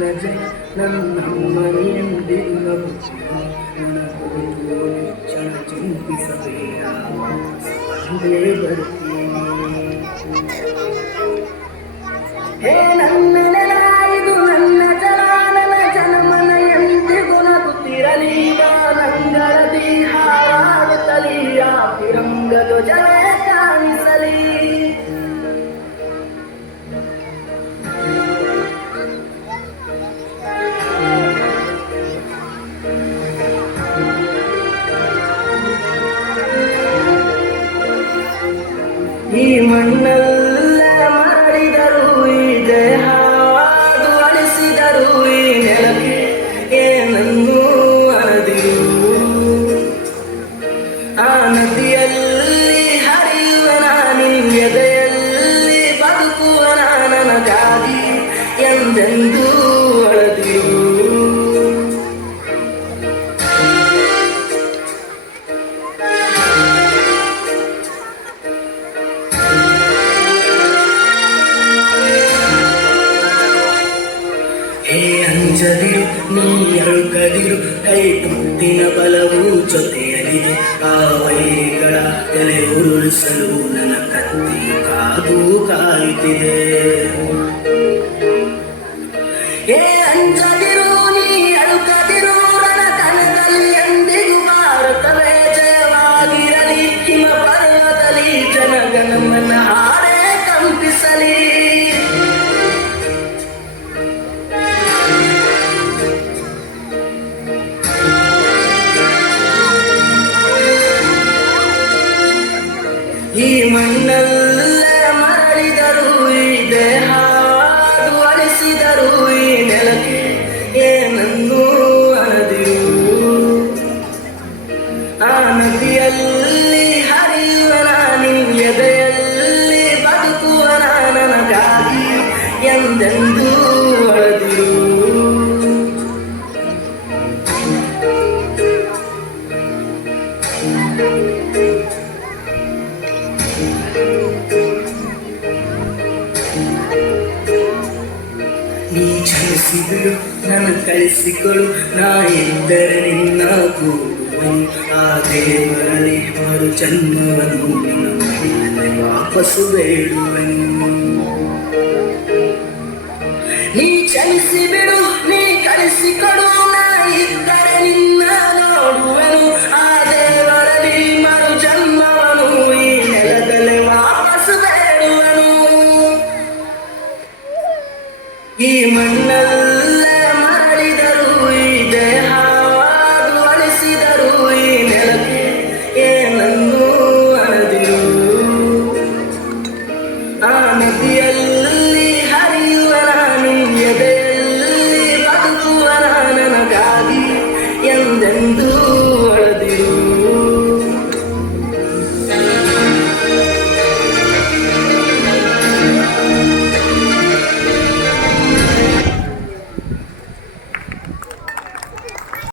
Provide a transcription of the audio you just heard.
ಜನ ನನ್ನಮ್ಮನಿ ಎಂದಿಲ್ಲ ನನ್ನ ಕುರಿತು ಕ್ಷಣ ಚಿಂತಿಸಬೇಡ ಸಂದೇ ಬರ್ತೀನಿ ಹೇ ನನ್ನ ನೆಲಾಯಿದು ನನ್ನ ಜನ ನನ್ನ ಜನಮನ ಎಂದಿಗೂ ನಗುತ್ತಿರಲೀಗ ನಂಗಳದಿ ಹಾರಾಡುತ್ತಲೀ ಆ ತಿರಂಗದ ಜನ ಕಾಣಿಸಲಿ ಈ ಮಣ್ಣಲ್ಲ ಮಾಡಿದರು ಈ ದೇಹ ಅಳಿಸಿದರು ಈ ನೆಲಕ್ಕೆ ಏನನ್ನು ಅನದಿರು ಆ ನದಿಯಲ್ಲಿ ಹರಿಯುವನ ನಿನ್ನೆದೆಯಲ್ಲಿ ಬದುಕುವನ ನನಗಾಗಿ ಎಂದೆಂದೂ ಅಳದಿರು ಹೇ ಅಂಜದಿರು ನೀ ಅಳುಕದಿರು ಕೈ ತುತ್ತಿನ ಬಲವು ಜೊತೆಯಲಿದೆ ಆ ವೈಗಳ ತಲೆ ಉರುಳಿಸಲು ನನ್ನ ಕತ್ತಿ ಕಾದು ಕಾಯುತ್ತಿದೆ ಹೇ ಅಂಜದಿರು ನೀ ಅಳುಕದಿರು ನನ್ನ ಕನದಲ್ಲಿ ಎಂದಿಗೂ ಭಾರತವೇ ಜಯವಾಗಿರಲಿ ಹಿಮ ಪರ್ವತಲಿ ಜನಗಣಮನ ಹಾಡೇ ಕಂಪಿಸಲಿ ಈ ಮಣ್ಣಲ್ಲ ಮಾಡಿದರು ಈ ದೇಹ ಅಳಿಸಿದರು ಈ ನೆಲಕ್ಕೆ ಏನನ್ನು ಅನದಿರು ಆ ನದಿಯಲ್ಲಿ ಹರಿಯುವನ ನಿನ್ನೆದೆಯಲ್ಲಿ ಬದುಕುವನ ನನಗಾಗಿ ಎಂದೆಂದೂ ಅಳದಿರು ನೀ ಕ್ಷಮಿಸಿಬಿಡು ನನ್ನ ಕಳಿಸಿಕೊಳು ನಾ ಇದ್ದರೆ ನಿನ್ನ ಕೂಡುವನು ಆ ದೇವರಲ್ಲಿ ಮರು ಜನ್ಮವನ್ನು ನಿನ್ನ ವಾಪಸ್ಸು ಬೇಡುವನು ನೀ ಕ್ಷಮಿಸಿಬಿಡು ನೀ ಕಳಿಸಿಕೊಡು ನಾ ಇದ್ದರೆ ನಿನ್ನ ನೋಡುವನು ಆ